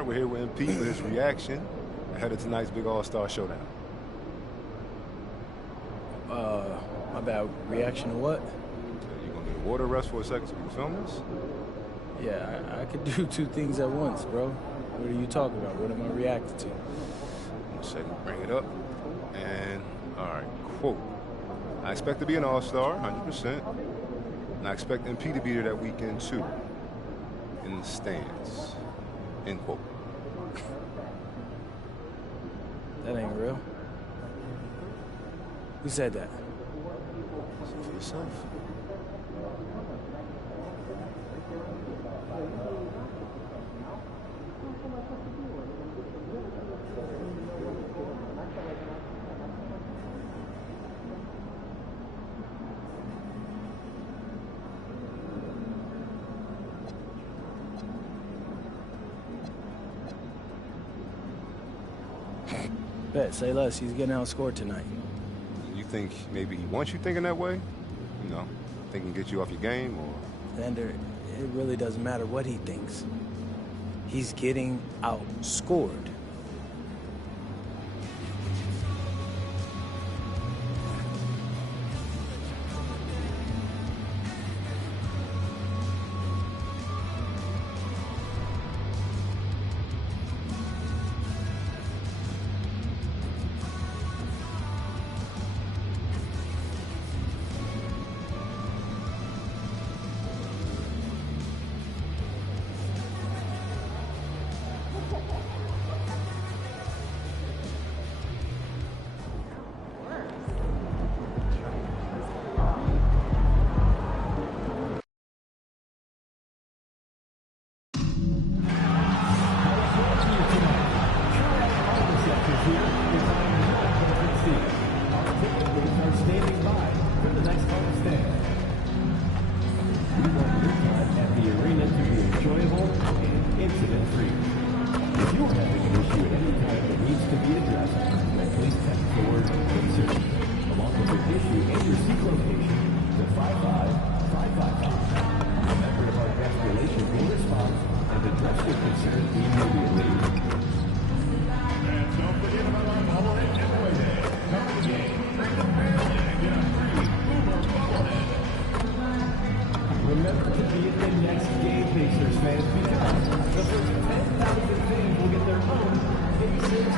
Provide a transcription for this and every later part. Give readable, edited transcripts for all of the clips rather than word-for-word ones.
right, we're here with MP for his reaction ahead of tonight's big All-Star showdown. My bad. Reaction to what? You gonna get a water rest for a second so we can film this? Yeah, I could do two things at once, bro. What are you talking about? What am I reacting to? 1 second, bring it up. And, all right, quote. I expect to be an All-Star, 100%. And I expect MP to be there that weekend, too. In the stands. End quote. That ain't real. Who said that? See for yourself. Bet, say less. He's getting outscored tonight. You think maybe he wants you thinking that way? You know, thinking get you off your game, or? Vander, it really doesn't matter what he thinks. He's getting outscored. Remember to be at the next game, Pacers fans, because the first 10,000 fans will get their own Pacers.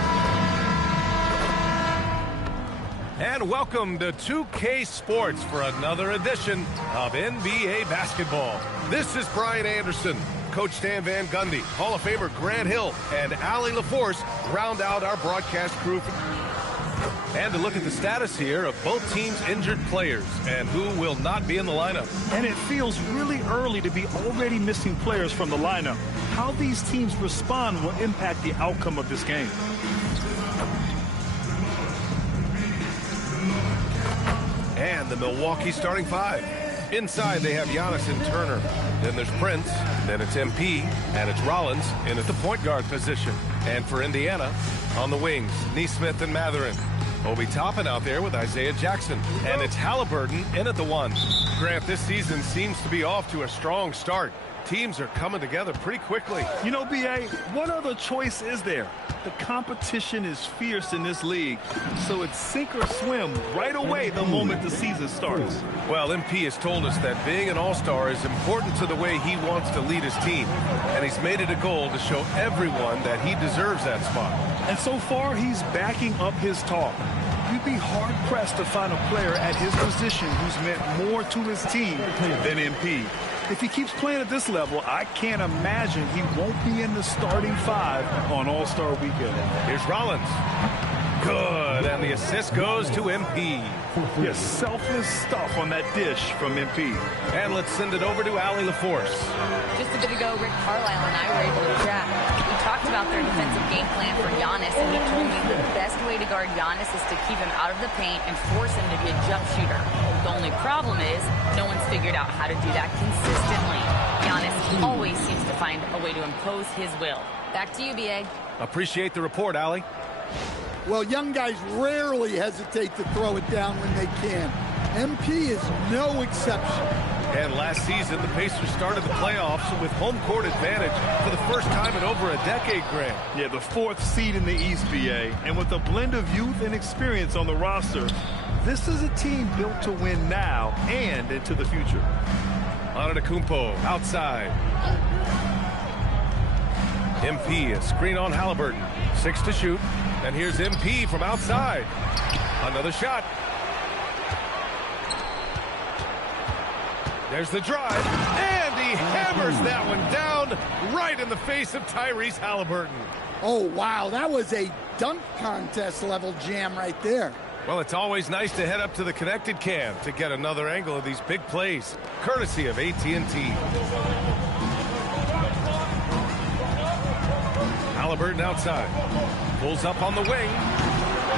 And welcome to 2K Sports for another edition of NBA basketball. This is Brian Anderson. Coach Stan Van Gundy, Hall of Famer Grant Hill, and Allie LaForce round out our broadcast crew. And to look at the status here of both teams' injured players and who will not be in the lineup. And it feels really early to be already missing players from the lineup. How these teams respond will impact the outcome of this game. And the Milwaukee starting five. Inside, they have Giannis and Turner. Then there's Prince. Then it's MP. And it's Rollins in at the point guard position. And for Indiana, on the wings, Nesmith and Mathurin. Obi Toppin out there with Isaiah Jackson. And it's Halliburton in at the one. Grant, this season seems to be off to a strong start. Teams are coming together pretty quickly. You know, B.A., what other choice is there? The competition is fierce in this league, so it's sink or swim right away the moment the season starts. Well, MP has told us that being an all-star is important to the way he wants to lead his team, and he's made it a goal to show everyone that he deserves that spot. And so far, he's backing up his talk. You'd be hard-pressed to find a player at his position who's meant more to his team than MP. If he keeps playing at this level, I can't imagine he won't be in the starting five on All-Star Weekend. Here's Rollins. Good, and the assist goes to MP. Yes, selfless stuff on that dish from MP. And let's send it over to Allie LaForce. Just a bit ago, Rick Carlisle and I were able to chat. We talked about their defensive game plan for Giannis, and he told me the best way to guard Giannis is to keep him out of the paint and force him to be a jump shooter. The only problem is no one's figured out how to do that consistently. Giannis always seems to find a way to impose his will. Back to you, B.A. Appreciate the report, Allie. Well, young guys rarely hesitate to throw it down when they can. MP is no exception. And last season, the Pacers started the playoffs with home court advantage for the first time in over a decade, Grant. Yeah, the 4th seed in the East, BA. And with a blend of youth and experience on the roster, this is a team built to win now and into the future. Antetokounmpo outside. MP, a screen on Halliburton. 6 to shoot. And here's MP from outside. Another shot. There's the drive, and he hammers that one down right in the face of Tyrese Halliburton. Oh, wow, that was a dunk contest level jam right there. Well, it's always nice to head up to the connected cam to get another angle of these big plays, courtesy of AT&T. Halliburton outside, pulls up on the wing,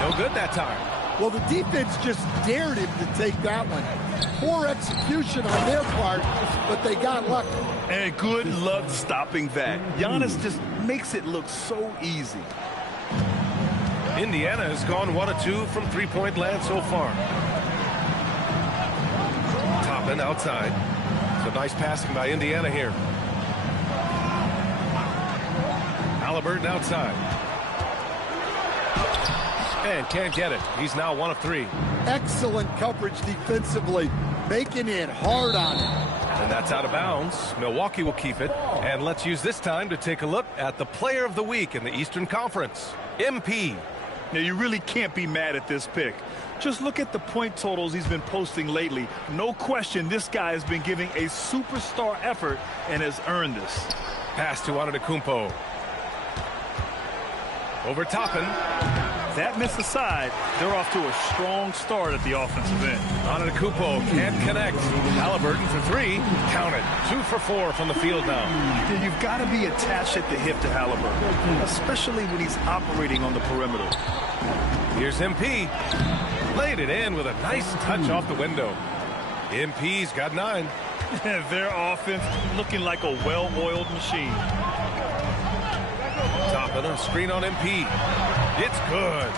no good that time. Well, the defense just dared him to take that one. Poor execution on their part, but they got lucky. And good luck stopping that. Giannis just makes it look so easy. Indiana has gone 1 of 2 from three-point land so far. Toppin outside. So nice passing by Indiana here. Halliburton outside. And can't get it. He's now 1 of 3. Excellent coverage defensively, making it hard on him. And that's out of bounds. Milwaukee will keep it. And let's use this time to take a look at the player of the week in the Eastern Conference, MP. Now, you really can't be mad at this pick. Just look at the point totals he's been posting lately. No question, this guy has been giving a superstar effort and has earned this. Pass to Antetokounmpo. Over Toppin. That miss aside, they're off to a strong start at the offensive end. Antetokounmpo can't connect. Halliburton for 3. Count it. 2 for 4 from the field now. Yeah, you've got to be attached at the hip to Halliburton, especially when he's operating on the perimeter. Here's MP. Laid it in with a nice touch off the window. MP's got 9. Their offense looking like a well-oiled machine. Toppin, a screen on MP. It's good.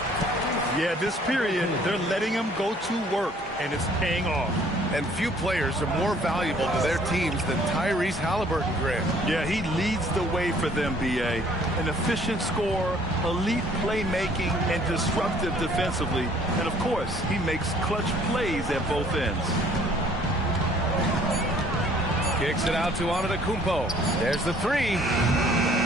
Yeah, this period, they're letting him go to work, and it's paying off. And few players are more valuable to their teams than Tyrese Halliburton, Grant. Yeah, he leads the way for them, BA. An efficient scorer, elite playmaking, and disruptive defensively. And, of course, he makes clutch plays at both ends. Kicks it out to Antetokounmpo. There's the 3.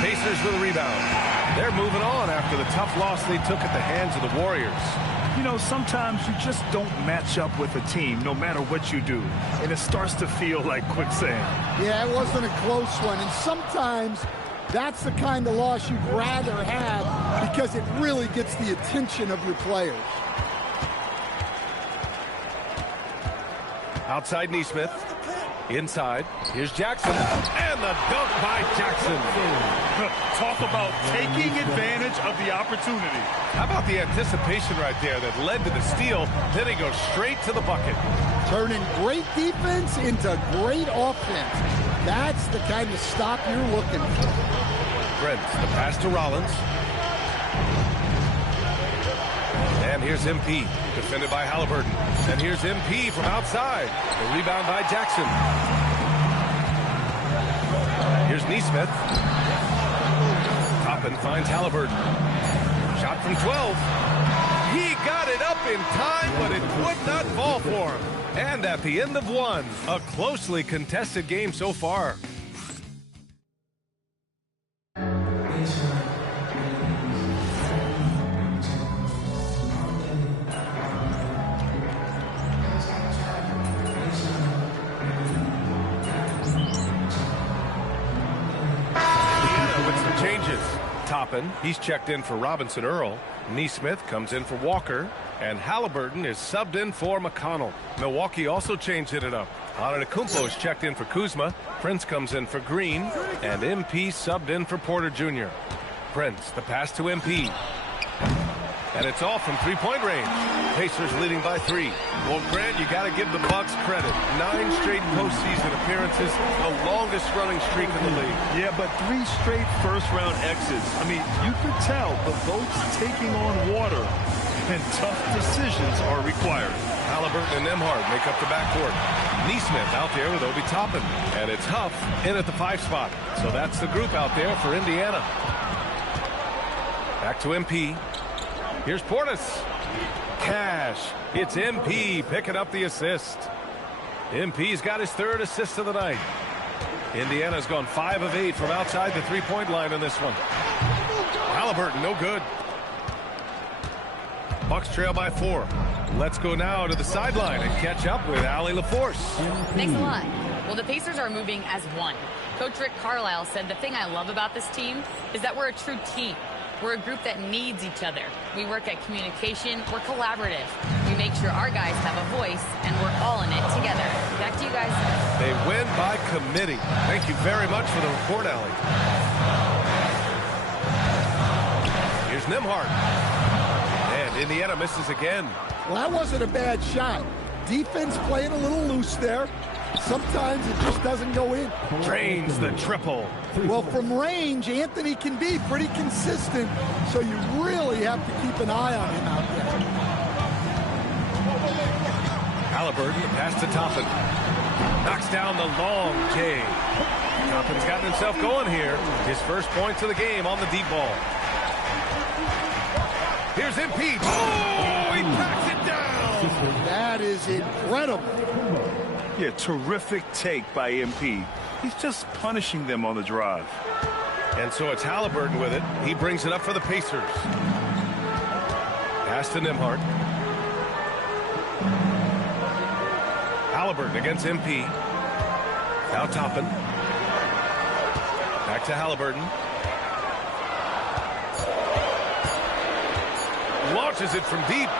Pacers with a rebound. They're moving on after the tough loss they took at the hands of the Warriors. You know, sometimes you just don't match up with a team no matter what you do. And it starts to feel like quicksand. Yeah, it wasn't a close one. And sometimes that's the kind of loss you'd rather have because it really gets the attention of your players. Outside Nesmith. Inside. Here's Jackson. And the dunk by Jackson. Talk about taking advantage of the opportunity. How about the anticipation right there that led to the steal? Then he goes straight to the bucket. Turning great defense into great offense. That's the kind of stop you're looking for. Brent, the pass to Rollins. And here's MP, defended by Halliburton. And here's MP from outside. The rebound by Jackson. Here's Nesmith. Toppin finds Halliburton. Shot from 12. He got it up in time, but it would not fall for him. And at the end of 1, a closely contested game so far. Changes. Toppin, he's checked in for Robinson Earl. Nesmith comes in for Walker. And Halliburton is subbed in for McConnell. Milwaukee also changed it up. Antetokounmpo is checked in for Kuzma. Prince comes in for Green. And MP subbed in for Porter Jr. Prince, the pass to MP. And it's all from three-point range. Pacers leading by 3. Well, Grant, you got to give the Bucks credit. 9 straight postseason appearances, the longest running streak in the league. Yeah, but 3 straight first-round exits. I mean, you could tell the boat's taking on water. and tough decisions are required. Halliburton and Nembhard make up the backcourt. Neesmith out there with Obi Toppin. And it's Huff in at the 5 spot. So that's the group out there for Indiana. Back to MP. Here's Portis. Cash. It's MP picking up the assist. MP's got his 3rd assist of the night. Indiana's gone 5 of 8 from outside the 3-point line in this one. Halliburton, no good. Bucks trail by 4. Let's go now to the sideline and catch up with Allie LaForce. Thanks a lot. Well, the Pacers are moving as one. Coach Rick Carlisle said the thing I love about this team is that we're a true team. We're a group that needs each other. We work at communication. We're collaborative. We make sure our guys have a voice, and we're all in it together. Back to you guys. They win by committee. Thank you very much for the report, Allie. Here's Nembhard. And Indiana misses again. Well, that wasn't a bad shot. Defense playing a little loose there. Sometimes it just doesn't go in. Drains the triple. Well, from range, Anthony can be pretty consistent, so you really have to keep an eye on him out there. Halliburton, pass to Toppin. Knocks down the long J. Toppin's gotten himself going here. His first points of the game on the deep ball. Here's MP. Oh, he packs it down. That is incredible. Yeah, terrific take by MP. He's just punishing them on the drive. And so it's Halliburton with it. He brings it up for the Pacers. Pass to Nembhard. Halliburton against MP. Now Toppin. Back to Halliburton. Launches it from deep.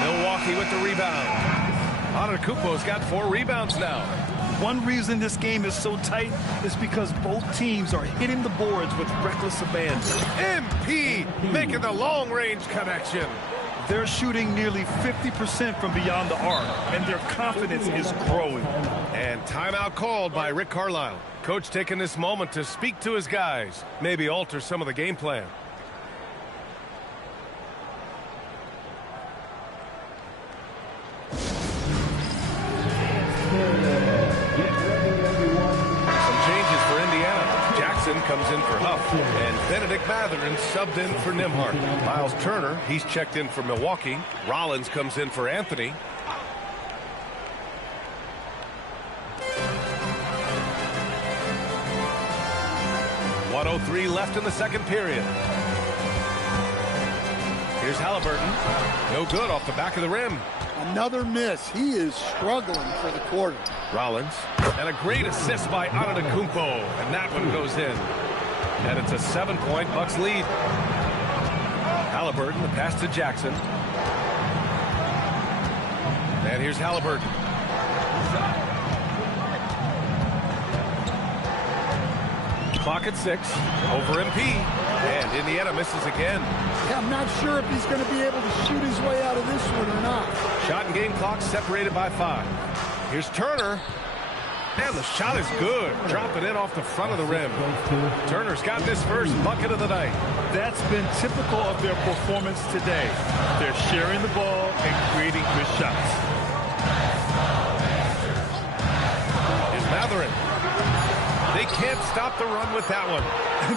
Milwaukee with the rebound. Antetokounmpo's got 4 rebounds now. One reason this game is so tight is because both teams are hitting the boards with reckless abandon. MP making the long-range connection. They're shooting nearly 50% from beyond the arc, and their confidence is growing. And timeout called by Rick Carlisle. Coach taking this moment to speak to his guys, maybe alter some of the game plan. Comes in for Huff, and Benedict Mathurin subbed in for Nembhard. Miles Turner, he's checked in for Milwaukee. Rollins comes in for Anthony. .103 left in the second period. Here's Halliburton. No good off the back of the rim. Another miss. He is struggling for the quarter. Rollins. And a great assist by Antetokounmpo. And that one goes in. And it's a 7-point Bucks lead. Halliburton, the pass to Jackson. And here's Halliburton. Clock at 6. Over MP. And Indiana misses again. Yeah, I'm not sure if he's going to be able to shoot his way out of this one or not. Shot and game clock separated by 5. Here's Turner. And the shot is good. Drop it in off the front of the rim. Turner's got this first bucket of the night. That's been typical of their performance today. They're sharing the ball and creating good shots. Here's Mathurin. They can't stop the run with that one.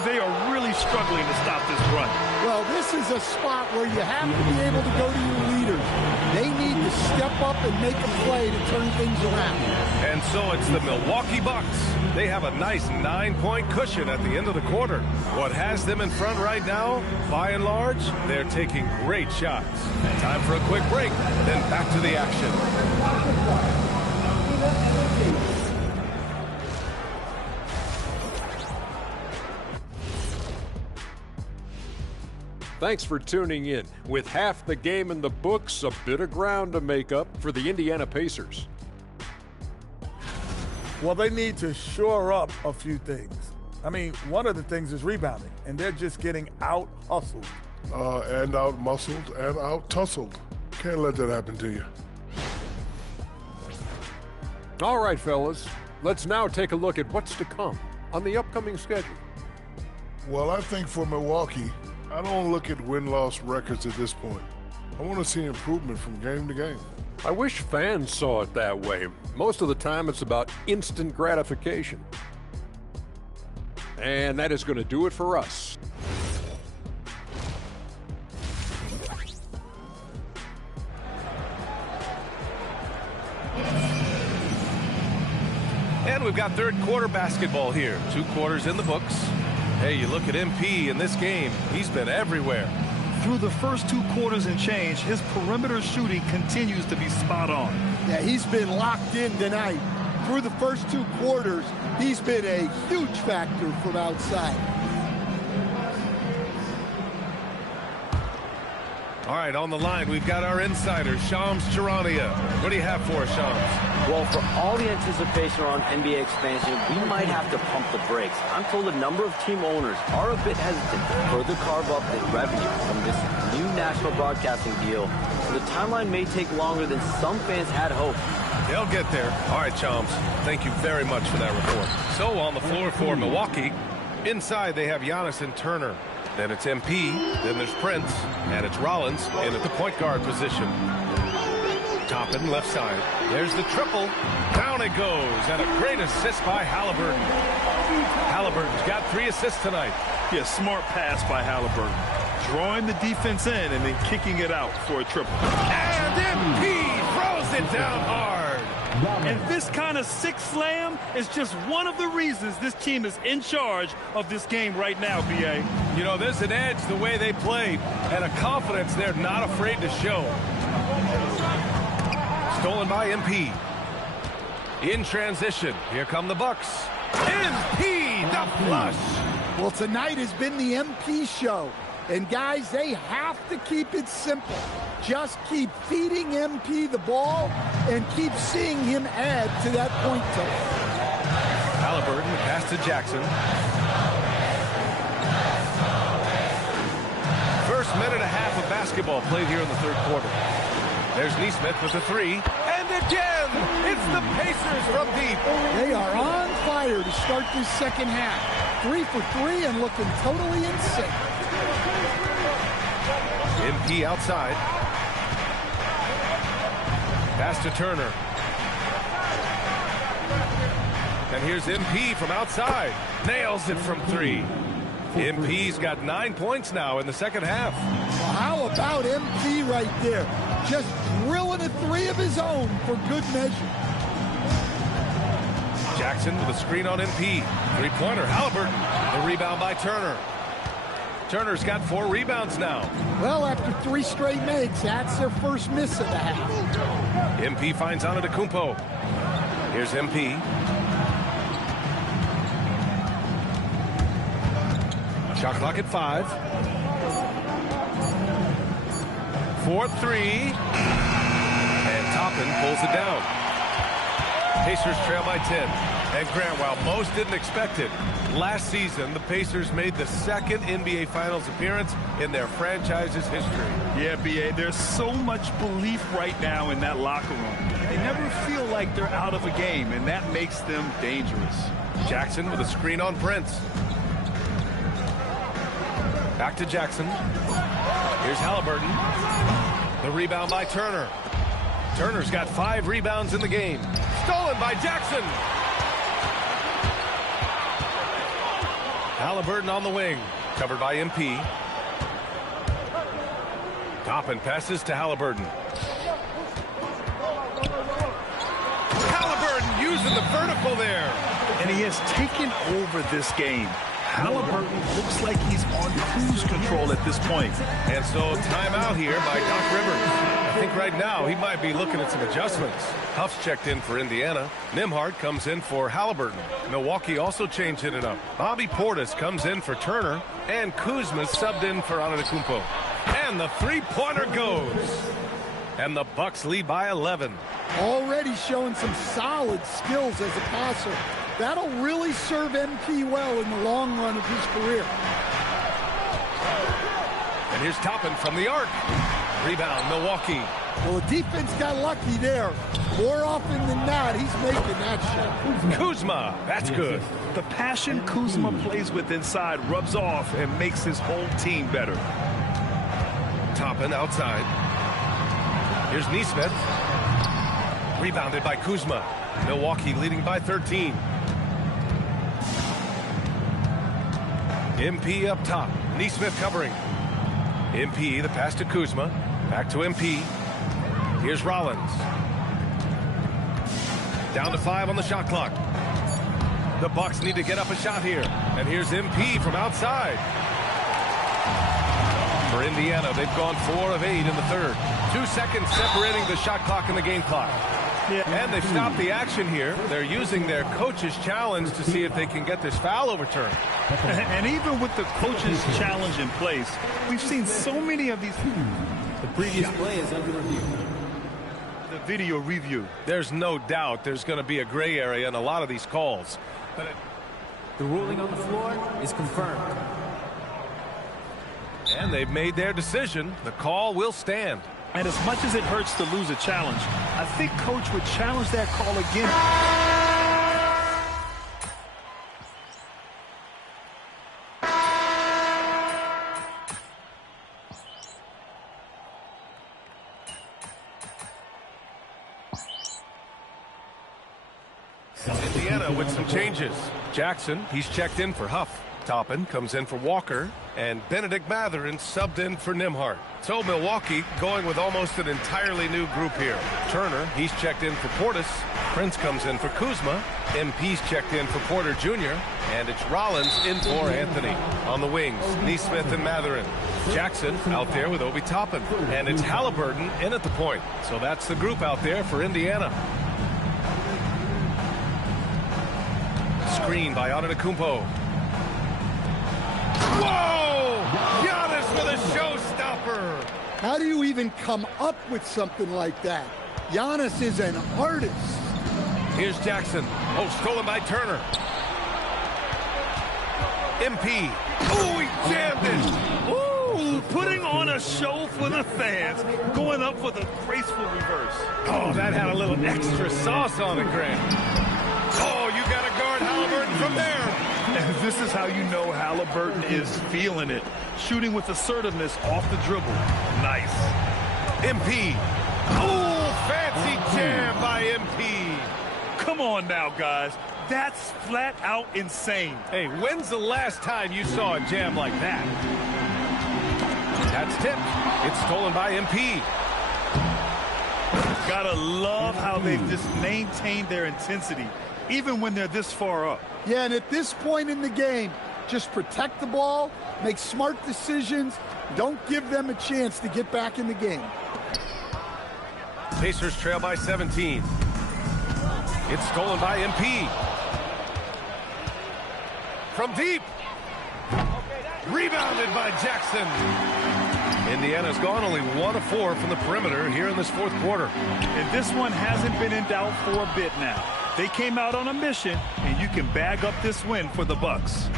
They are really struggling to stop this run. Well, this is a spot where you have to be able to go to your leaders. They need to step up and make a play to turn things around. And so it's the Milwaukee Bucks. They have a nice 9-point cushion at the end of the quarter. What has them in front right now, by and large, they're taking great shots. Time for a quick break, then back to the action. Thanks for tuning in. With half the game in the books, a bit of ground to make up for the Indiana Pacers. Well, they need to shore up a few things. I mean, one of the things is rebounding, and they're just getting out-hustled. And out-muscled and out-tussled. Can't let that happen to you. All right, fellas. Let's now take a look at what's to come on the upcoming schedule. Well, I think for Milwaukee, I don't look at win-loss records at this point. I want to see improvement from game to game. I wish fans saw it that way. Most of the time, it's about instant gratification. And that is going to do it for us. And we've got third quarter basketball here. 2 quarters in the books. Hey, you look at MP in this game, he's been everywhere. Through the first 2 quarters and change, his perimeter shooting continues to be spot on. Yeah, he's been locked in tonight. Through the first 2 quarters, he's been a huge factor from outside. All right, on the line, we've got our insider, Shams Charania. What do you have for us, Shams? Well, for all the anticipation around NBA expansion, we might have to pump the brakes. I'm told a number of team owners are a bit hesitant to further carve up the revenue from this new national broadcasting deal. The timeline may take longer than some fans had hoped. They'll get there. All right, Shams, thank you very much for that report. So on the floor for Milwaukee, inside they have Giannis and Turner. Then it's MP, then there's Prince, and it's Rollins in at the point guard position. Toppin left side. There's the triple. Down it goes, and a great assist by Halliburton. Halliburton's got 3 assists tonight. Yeah, smart pass by Halliburton. Drawing the defense in and then kicking it out for a triple. And MP throws it down hard. And this kind of sick slam is just one of the reasons this team is in charge of this game right now, B.A. You know, there's an edge the way they play and a confidence they're not afraid to show. Stolen by MP. In transition, here come the Bucks. MP, the flush. Well, tonight has been the MP show. And, guys, they have to keep it simple. Just keep feeding MP the ball and keep seeing him add to that point total. Halliburton, pass to Jackson. First minute and a half of basketball played here in the third quarter. There's Neesmith with the 3. And again, it's the Pacers from deep. They are on fire to start this second half. 3 for 3 and looking totally in sync. MP outside. Pass to Turner. And here's MP from outside. Nails it from 3. MP's got 9 points now in the second half. Well, how about MP right there? Just drilling a 3 of his own for good measure. Jackson with a screen on MP. 3-pointer, Halliburton. The rebound by Turner. Turner's got 4 rebounds now. Well, after 3 straight makes, that's their first miss of the half. MP finds Antetokounmpo. Here's MP. Shot clock at 5. 4-3. And Toppin pulls it down. Pacers trail by 10. And Grant, while most didn't expect it, last season the Pacers made the second NBA Finals appearance in their franchise's history. Yeah, B.A., there's so much belief right now in that locker room. They never feel like they're out of a game, and that makes them dangerous. Jackson with a screen on Prince. Back to Jackson. Here's Halliburton. The rebound by Turner. Turner's got 5 rebounds in the game. Stolen by Jackson. Halliburton on the wing. Covered by MP. Toppin passes to Halliburton. Halliburton using the vertical there. And he has taken over this game. Halliburton looks like he's on cruise control at this point. And so timeout here by Doc Rivers. I think right now he might be looking at some adjustments. Huff's checked in for Indiana. Nembhard comes in for Halliburton. Milwaukee also changing it up. Bobby Portis comes in for Turner. And Kuzma subbed in for Antetokounmpo. And the 3-pointer goes. And the Bucks lead by 11. Already showing some solid skills as a passer. That'll really serve MP well in the long run of his career. And here's Toppin from the arc. Rebound, Milwaukee. Well, the defense got lucky there. More often than not, he's making that shot. Kuzma, that's good. The passion Kuzma plays with inside rubs off and makes his whole team better. Toppin outside. Here's Neesmith. Rebounded by Kuzma. Milwaukee leading by 13. MP up top. Neesmith covering. MP, the pass to Kuzma. Back to MP. Here's Rollins. Down to 5 on the shot clock. The Bucks need to get up a shot here. And here's MP from outside. For Indiana, they've gone 4 of 8 in the third. 2 seconds separating the shot clock and the game clock. Yeah. And they've stopped the action here. They're using their coach's challenge to see if they can get this foul overturned. And even with the coach's challenge in place, we've seen so many of these. The previous play is under review. The video review. There's no doubt there's going to be a gray area in a lot of these calls. The ruling on the floor is confirmed. And they've made their decision. The call will stand. And as much as it hurts to lose a challenge, I think Coach would challenge that call again. Indiana with some changes. Jackson, he's checked in for Huff. Toppin comes in for Walker, and Benedict Matherin subbed in for Nimhart. So Milwaukee going with almost an entirely new group here. Turner, he's checked in for Portis. Prince comes in for Kuzma. MP's checked in for Porter Jr. And it's Rollins in for Anthony. On the wings, Neesmith and Matherin. Jackson out there with Obi Toppin. And it's Halliburton in at the point. So that's the group out there for Indiana. Screen by Antetokounmpo. Whoa! Giannis with a showstopper. How do you even come up with something like that? Giannis is an artist. Here's Jackson. Oh, stolen by Turner. MP. Oh, he jammed it. Ooh, putting on a show for the fans. Going up for the graceful reverse. Oh, that had a little extra sauce on it, Grant. Oh, you got to guard Halliburton from there. And this is how you know Halliburton is feeling it. Shooting with assertiveness off the dribble. Nice. MP. Oh, fancy jam by MP. Come on now, guys. That's flat out insane. Hey, when's the last time you saw a jam like that? That's tipped. It's stolen by MP. Gotta love how they've just maintained their intensity, even when they're this far up. Yeah, and at this point in the game, just protect the ball, make smart decisions, don't give them a chance to get back in the game. Pacers trail by 17. It's stolen by MP. From deep. Rebounded by Jackson. Indiana's gone only 1 of 4 from the perimeter here in this fourth quarter. And this one hasn't been in doubt for a bit now. They came out on a mission, and you can bag up this win for the Bucks.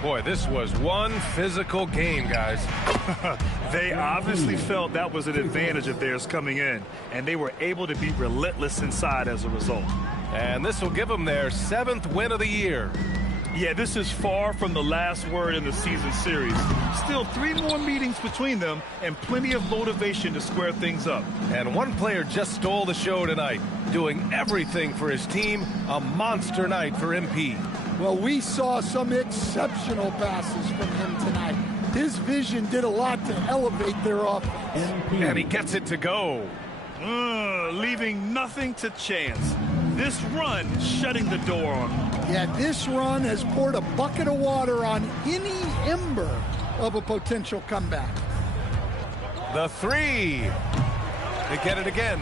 Boy, this was one physical game, guys. They obviously felt that was an advantage of theirs coming in, and they were able to be relentless inside as a result. And this will give them their 7th win of the year. Yeah, this is far from the last word in the season series. Still 3 more meetings between them and plenty of motivation to square things up. And one player just stole the show tonight, doing everything for his team. A monster night for MP. Well, we saw some exceptional passes from him tonight. His vision did a lot to elevate their offense. And he gets it to go. Leaving nothing to chance. This run shutting the door on him. Yeah, this run has poured a bucket of water on any ember of a potential comeback. The 3. They get it again.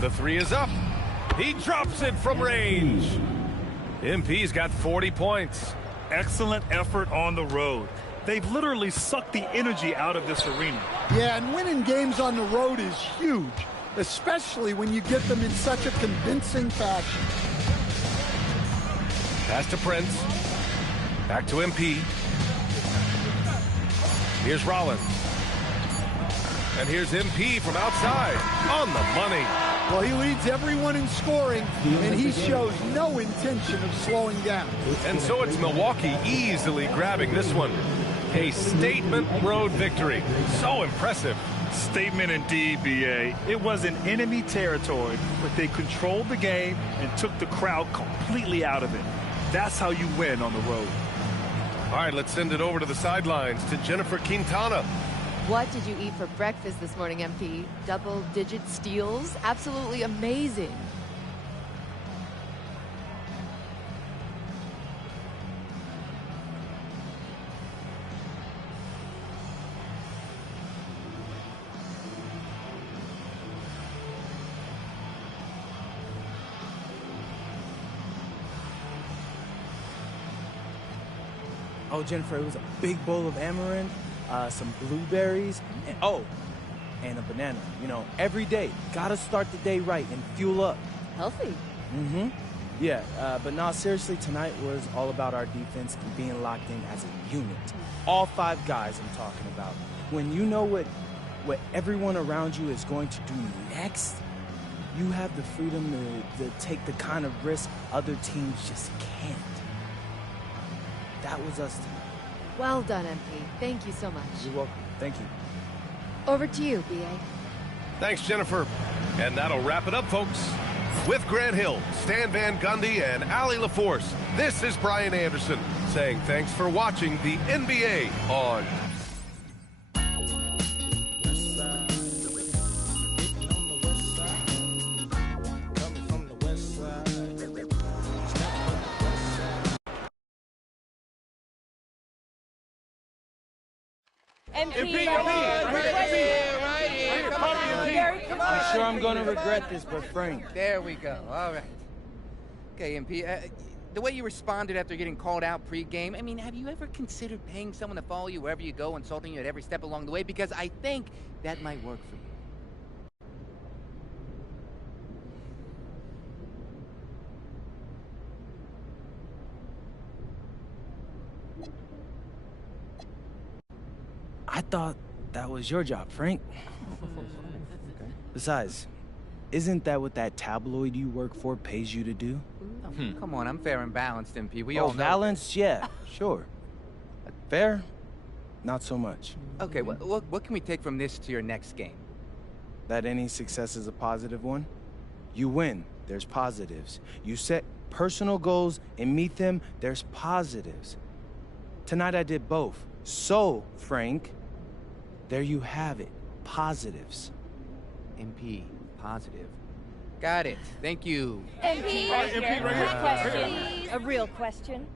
The 3 is up. He drops it from range. MP's got 40 points. Excellent effort on the road. They've literally sucked the energy out of this arena. Yeah, and winning games on the road is huge, especially when you get them in such a convincing fashion. Pass to Prince. Back to MP. Here's Rollins. And here's MP from outside. On the money. Well, he leads everyone in scoring, and he shows no intention of slowing down. And so it's Milwaukee easily grabbing this one. A statement road victory. So impressive. Statement indeed, B.A. It was an enemy territory, but they controlled the game and took the crowd completely out of it. That's how you win on the road. All right, let's send it over to the sidelines to Jennifer Quintana. What did you eat for breakfast this morning, MP? Double-digit steals? Absolutely amazing. Oh, Jennifer, it was a big bowl of amaranth, some blueberries, and a banana. You know, every day, gotta start the day right and fuel up. Healthy. Mm-hmm. Yeah, but no, seriously, tonight was all about our defense and being locked in as a unit. All 5 guys I'm talking about. When you know what everyone around you is going to do next, you have the freedom to take the kind of risk other teams just can't. That was us tonight. Well done, MP. Thank you so much. You're welcome. Thank you. Over to you, B.A. Thanks, Jennifer. And that'll wrap it up, folks. With Grant Hill, Stan Van Gundy, and Allie LaForce, this is Brian Anderson saying thanks for watching the NBA on MP, right here. Come on, MP. Come on. I'm sure I'm going to regret this, but Frank. There we go. All right. Okay, MP, the way you responded after getting called out pre-game, I mean, have you ever considered paying someone to follow you wherever you go, insulting you at every step along the way? Because I think that might work for you. I thought that was your job, Frank. Besides, isn't that what that tabloid you work for pays you to do? Oh, come on, I'm fair and balanced, MP. We all know balanced? Yeah, sure. Fair? Not so much. Okay, what can we take from this to your next game? That any success is a positive one? You win, there's positives. You set personal goals and meet them, there's positives. Tonight I did both. So, Frank, there you have it. Positives. MP, positive. Got it. Thank you. MP, Right, MP, right here. question. A real question.